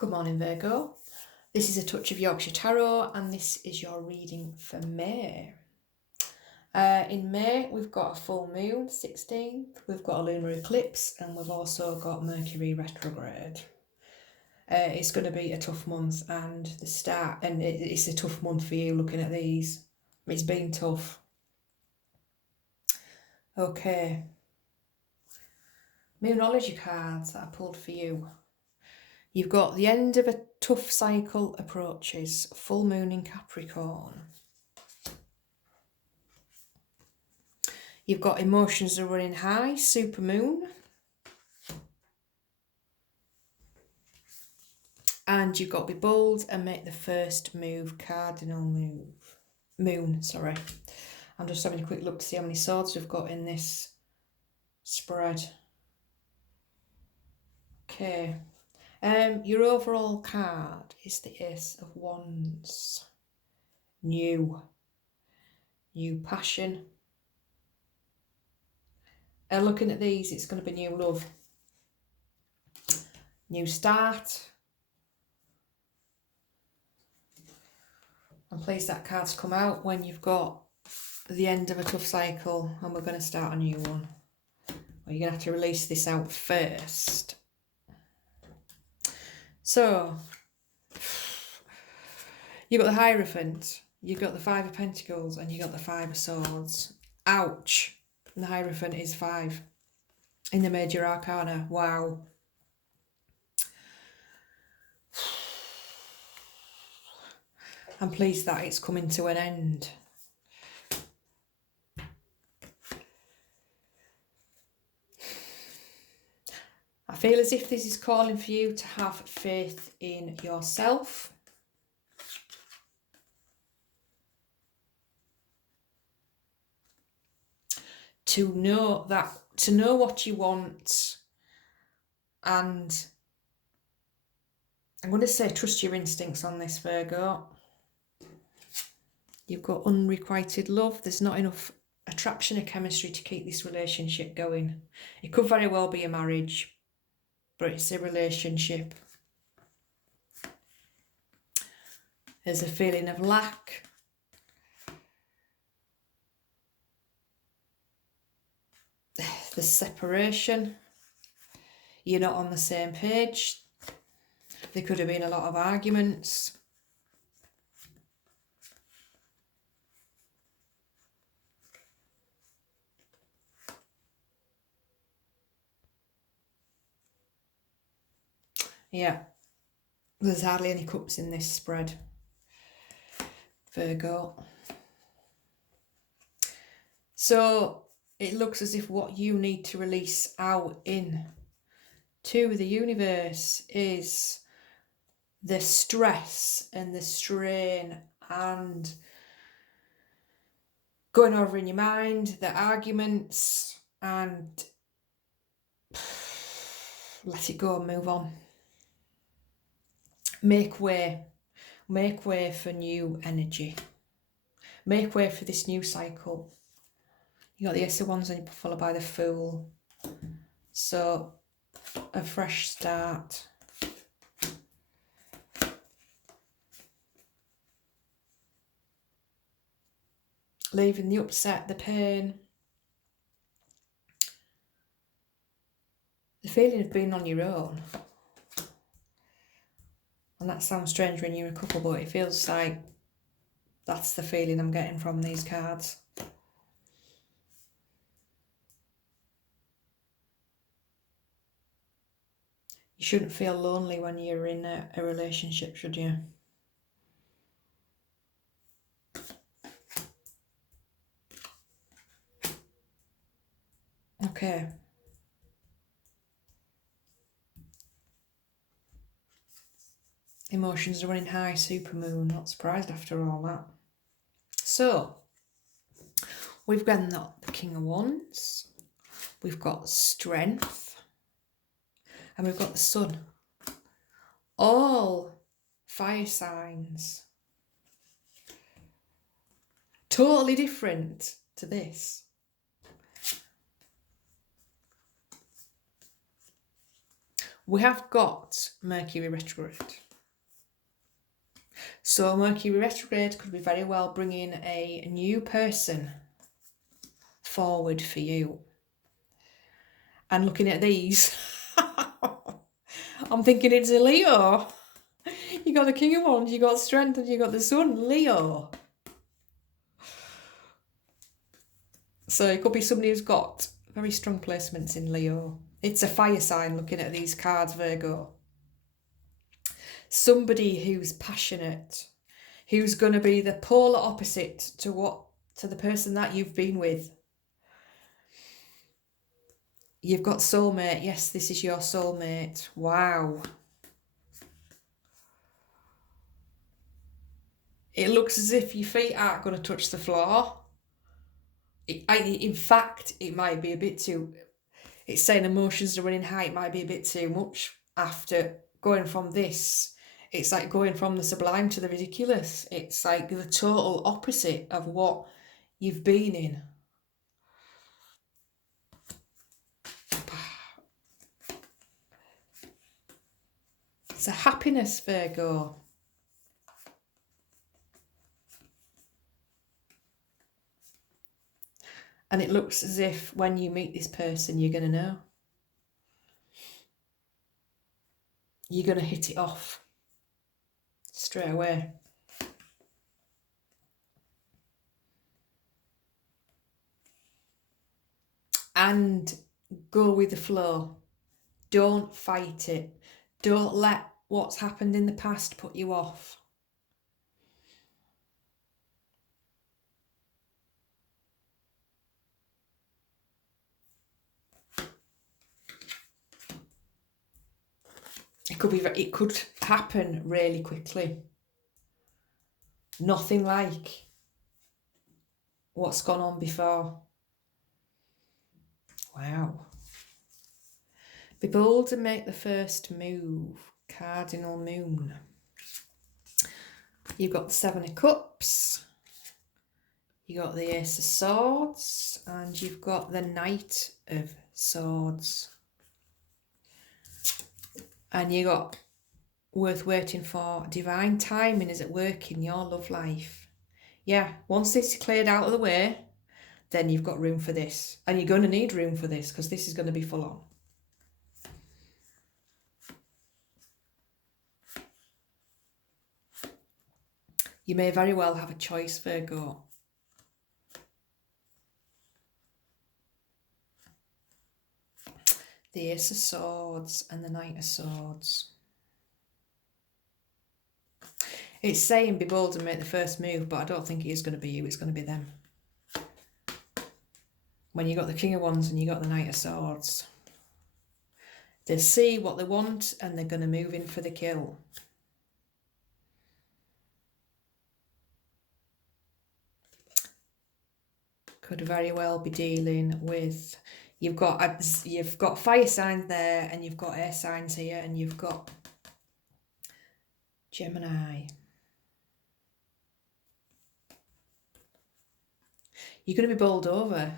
Good morning, Virgo. This is a touch of Yorkshire Tarot, and this is your reading for May. In May, we've got a full moon, 16th. We've got a lunar eclipse, and we've also got Mercury retrograde. It's going to be a tough month, and it's a tough month for you looking at these. It's been tough. Okay. Moonology cards that I pulled for you. You've got the end of a tough cycle approaches, full moon in Capricorn. You've got emotions are running high, super moon. And you've got to be bold and make the first move, cardinal move. Moon, sorry. I'm just having a quick look to see how many swords we've got in this spread. Okay. Your overall card is the Ace of Wands. New passion. Looking at these, it's going to be new love. New start. I'm pleased that card's come out when you've got the end of a tough cycle and we're going to start a new one. Well, you're going to have to release this out first. So, you've got the Hierophant, you've got the Five of Pentacles, and you've got the Five of Swords. Ouch! And the Hierophant is 5 in the Major Arcana. Wow. I'm pleased that it's coming to an end. I feel as if this is calling for you to have faith in yourself. To know what you want, and I'm going to say trust your instincts on this, Virgo. You've got unrequited love. There's not enough attraction or chemistry to keep this relationship going. It could very well be a marriage, but it's a relationship. There's a feeling of lack. There's separation. You're not on the same page. There could have been a lot of arguments. Yeah, there's hardly any cups in this spread, Virgo. So it looks as if what you need to release out in to the universe is the stress and the strain and going over in your mind, the arguments, and let it go and move on. Make way for new energy. Make way for this new cycle. You got the Ace of Wands and followed by the Fool. So, a fresh start. Leaving the upset, the pain. The feeling of being on your own. And that sounds strange when you're a couple, but it feels like that's the feeling I'm getting from these cards. You shouldn't feel lonely when you're in a relationship, should you? Okay. Emotions are running high, supermoon, not surprised after all that. So, we've got the King of Wands, we've got strength, and we've got the Sun. All fire signs. Totally different to this. we have got Mercury retrograde. So Mercury retrograde could be very well bringing a new person forward for you. And looking at these, I'm thinking it's a Leo. You got the King of Wands, you got Strength, and you got the Sun, Leo. So it could be somebody who's got very strong placements in Leo. It's a fire sign looking at these cards, Virgo. Somebody who's passionate, who's going to be the polar opposite to the person that you've been with. You've got soulmate. Yes, this is your soulmate. Wow. It looks as if your feet aren't going to touch the floor. In fact, it might be a bit too... It's saying emotions are running high. It might be a bit too much after going from this. It's like going from the sublime to the ridiculous. It's like the total opposite of what you've been in. It's a happiness, Virgo. And it looks as if when you meet this person, you're going to know. You're going to hit it off straight away. And go with the flow. Don't fight it. Don't let what's happened in the past put you off. It could happen really quickly. Nothing like what's gone on before. Wow. Be bold and make the first move. Cardinal Moon. You've got the Seven of Cups. You've got the Ace of Swords. And you've got the Knight of Swords. And you got worth waiting for. Divine timing is at work in your love life. Yeah, once it's cleared out of the way, then you've got room for this. And you're going to need room for this because this is going to be full on. You may very well have a choice, Virgo. The Ace of Swords and the Knight of Swords. It's saying be bold and make the first move, but I don't think it is going to be you, it's going to be them. When you got the King of Wands and you got the Knight of Swords. They see what they want and they're going to move in for the kill. Could very well be dealing with... You've got fire signs there, and you've got air signs here, and you've got Gemini. You're going to be bowled over.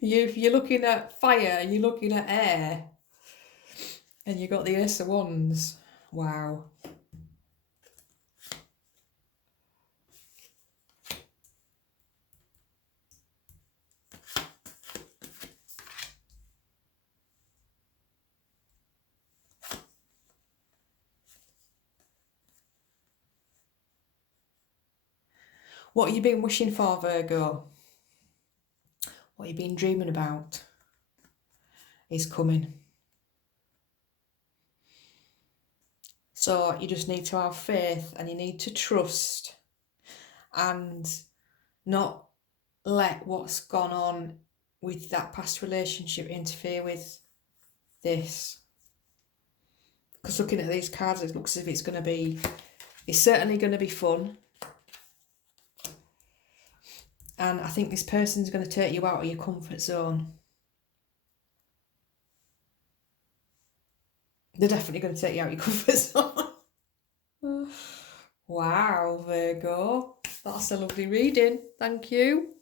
You're looking at fire, you're looking at air, and you've got the Ace of Wands. Wow. What have you been wishing for, Virgo? What you've been dreaming about is coming. So you just need to have faith and you need to trust and not let what's gone on with that past relationship interfere with this. Because looking at these cards, it looks as if it's certainly going to be fun. And I think this person's going to take you out of your comfort zone. They're definitely going to take you out of your comfort zone. Wow, Virgo. That's a lovely reading. Thank you.